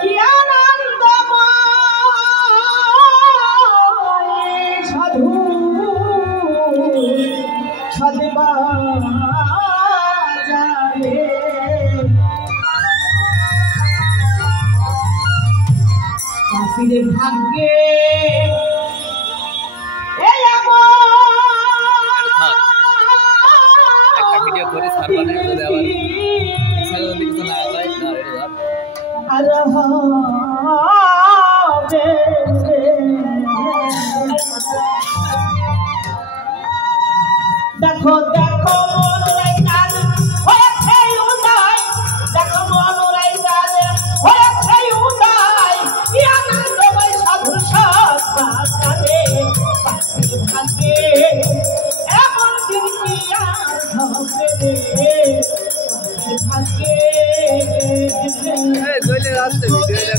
কি আনন্দময় সাধু সাধবা যাবে কাফিরের ভাগ্যে একটা ভিডিও করে ছাড়বানে যদি আবার ইনস্টাগ্রামে কিছু না যায় না রে ধর আর দেখো দেখো মনোরাই কাজ হয়েছে উদয় দেখো মনোরাই কাজ হয়েছে উদয় কি আনন্দময় সাধুর সাথে ভাগ্যে এমন দিন কি আর হবে রে ভাগ্যে এই দইলে রাস্তা ভিডিও